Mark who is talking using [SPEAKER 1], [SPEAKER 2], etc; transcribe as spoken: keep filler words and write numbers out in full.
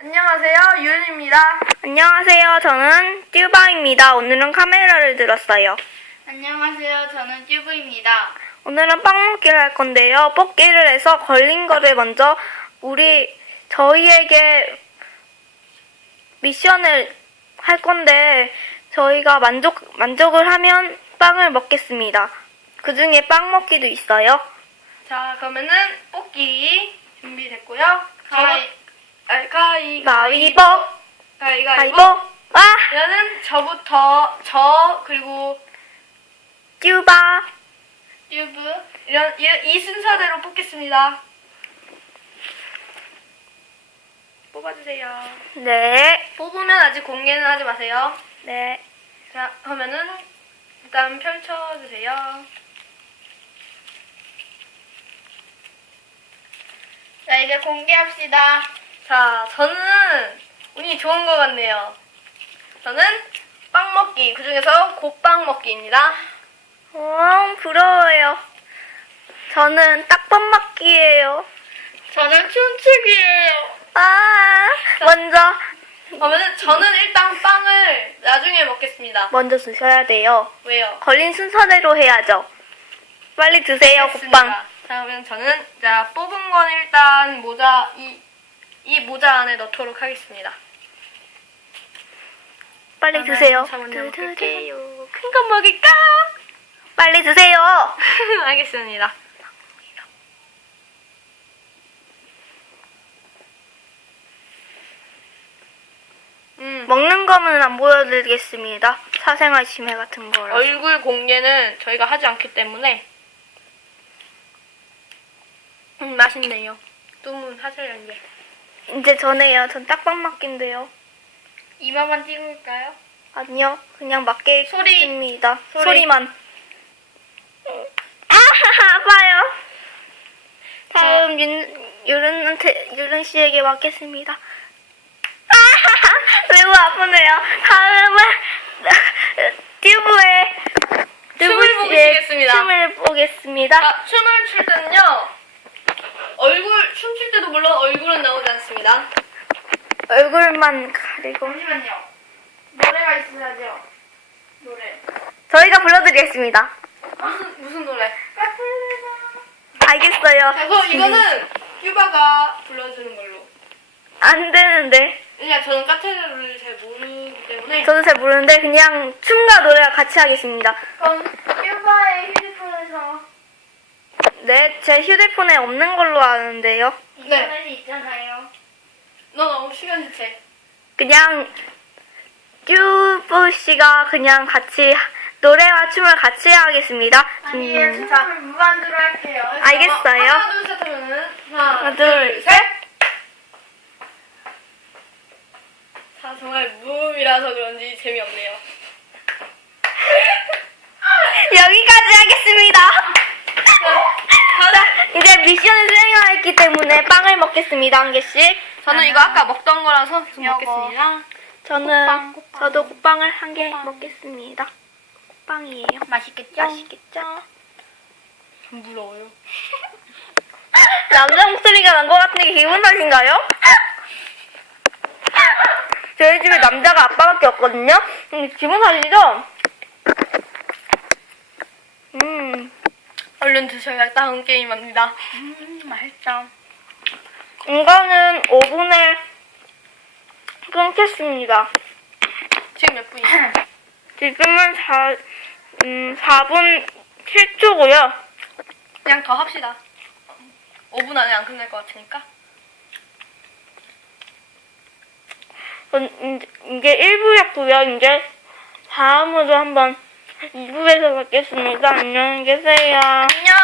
[SPEAKER 1] 안녕하세요, 유은입니다.
[SPEAKER 2] 안녕하세요. 저는 듀바입니다. 오늘은 카메라를 들었어요.
[SPEAKER 3] 안녕하세요. 저는 튜브입니다.
[SPEAKER 2] 오늘은 빵 먹기를 할 건데요. 뽑기를 해서 걸린 거를 먼저 우리 저희에게 미션을 할 건데 저희가 만족 만족을 하면 빵을 먹겠습니다. 그 중에 빵 먹기도 있어요.
[SPEAKER 1] 자, 그러면은 뽑기 준비됐고요.
[SPEAKER 3] 가위,
[SPEAKER 1] 아, 가위,
[SPEAKER 2] 가위보,
[SPEAKER 1] 가위,
[SPEAKER 2] 가위보.
[SPEAKER 1] 가위보.
[SPEAKER 2] 와,
[SPEAKER 1] 이거는 저부터, 저, 그리고
[SPEAKER 2] 듀바.
[SPEAKER 1] 튜브. 이런, 이, 이 순서대로 뽑겠습니다. 뽑아주세요.
[SPEAKER 2] 네,
[SPEAKER 1] 뽑으면 아직 공개는 하지 마세요.
[SPEAKER 2] 네.
[SPEAKER 1] 자, 그러면은 일단 펼쳐주세요.
[SPEAKER 3] 자, 이제 공개합시다.
[SPEAKER 1] 자, 저는 운이 좋은 것 같네요. 저는 빵 먹기, 그 중에서 곱빵 먹기입니다.
[SPEAKER 2] 와, 부러워요. 저는 딱밥 먹기예요.
[SPEAKER 3] 저는 춘축이에요.
[SPEAKER 2] 아, 먼저
[SPEAKER 1] 그러면은 저는 일단 빵을 나중에 먹겠습니다.
[SPEAKER 2] 먼저 드셔야 돼요.
[SPEAKER 1] 왜요?
[SPEAKER 2] 걸린 순서대로 해야죠. 빨리 드세요,
[SPEAKER 1] 알겠습니다.
[SPEAKER 2] 곱빵.
[SPEAKER 1] 자, 그러면 저는 자 뽑은 건 일단 모자 이, 이 모자 안에 넣도록 하겠습니다.
[SPEAKER 2] 빨리
[SPEAKER 1] 그러면
[SPEAKER 2] 드세요.
[SPEAKER 1] 저 먼저 먹을게요.
[SPEAKER 2] 드세요.
[SPEAKER 1] 큰 거 먹을까?
[SPEAKER 2] 빨리 드세요.
[SPEAKER 1] 알겠습니다. 음,
[SPEAKER 2] 먹는 거는 안 보여드리겠습니다. 사생활 침해 같은 거라.
[SPEAKER 1] 얼굴 공개는 저희가 하지 않기 때문에 음, 맛있네요. 뚜문 하세요 이제.
[SPEAKER 2] 이제 전에요. 전 딱밥 맞기인데요.
[SPEAKER 3] 이마만 찍을까요?
[SPEAKER 2] 아니요. 그냥 맞게
[SPEAKER 3] 소리.
[SPEAKER 2] 있습니다.
[SPEAKER 1] 소리.
[SPEAKER 2] 소리만. 아하하, 아파요. 다음 윤, 유른한테, 유른 씨에게 맡겠습니다. 아하하, 매우 아프네요. 다음은 튜브의
[SPEAKER 1] 춤을
[SPEAKER 2] 튜브
[SPEAKER 1] 보고
[SPEAKER 2] 씨의
[SPEAKER 1] 시겠습니다.
[SPEAKER 2] 춤을 보겠습니다.
[SPEAKER 1] 아, 춤을 출 때는요. 얼굴 춤출 때도 물론 얼굴은 나오지 않습니다.
[SPEAKER 2] 얼굴만 가리고
[SPEAKER 3] 잠시만요. 노래가 있어야죠. 노래.
[SPEAKER 2] 저희가 불러드리겠습니다.
[SPEAKER 1] 무슨 무슨 노래?
[SPEAKER 2] 알겠어요.
[SPEAKER 1] 자, 그럼 이거는 큐바가 불러주는 걸로.
[SPEAKER 2] 안 되는데.
[SPEAKER 1] 그냥 저는 까테르를 잘 모르기 때문에.
[SPEAKER 2] 저도 잘 모르는데 그냥 춤과 노래가 같이 하겠습니다.
[SPEAKER 3] 그럼 튜바의 휴대폰에서
[SPEAKER 2] 네, 제 휴대폰에 없는 걸로 아는데요.
[SPEAKER 3] 인터넷이 있잖아요.
[SPEAKER 1] 너 너무 시간 지체.
[SPEAKER 2] 그냥 튜브 씨가 그냥 같이 노래와 춤을 같이 하겠습니다.
[SPEAKER 3] 아니에요.
[SPEAKER 2] 음,
[SPEAKER 3] 춤을 무반주로 할게요.
[SPEAKER 2] 알겠어요.
[SPEAKER 1] 하나 둘 셋 하면은 하나,
[SPEAKER 2] 하나, 둘, 셋.
[SPEAKER 1] 자, 정말 무음이라서 그런지 재미없네요.
[SPEAKER 2] 여기까지 하겠습니다. 자, 이제 미션을 수행하였기 때문에 빵을 먹겠습니다. 한 개씩.
[SPEAKER 1] 저는 이거 아까 먹던 거라서 좀
[SPEAKER 3] 요거.
[SPEAKER 1] 먹겠습니다.
[SPEAKER 2] 저는
[SPEAKER 3] 곱빵, 곱빵.
[SPEAKER 2] 저도 곱빵을 한 개 먹겠습니다. 곱빵이에요.
[SPEAKER 3] 맛있겠죠?
[SPEAKER 2] 맛있겠죠?
[SPEAKER 1] 좀 부러워요.
[SPEAKER 2] 남자 목소리가 난 것 같은데 기분 탓인가요? 저희 집에 남자가 아빠밖에 없거든요? 음, 기분 탓이죠? 음,
[SPEAKER 1] 얼른 드셔야 다음 게임 합니다.
[SPEAKER 3] 음, 맛있다.
[SPEAKER 2] 이거는 오 분에 끊겠습니다.
[SPEAKER 1] 지금 몇 분이에요?
[SPEAKER 2] 지금은 사, 음, 사 분 칠 초고요.
[SPEAKER 1] 그냥 더 합시다. 오 분 안에 안 끝날 것 같으니까.
[SPEAKER 2] 전 이제 일 부였고요. 이제 다음으로 한번 이 부에서 뵙겠습니다. 안녕히 계세요.
[SPEAKER 1] 안녕!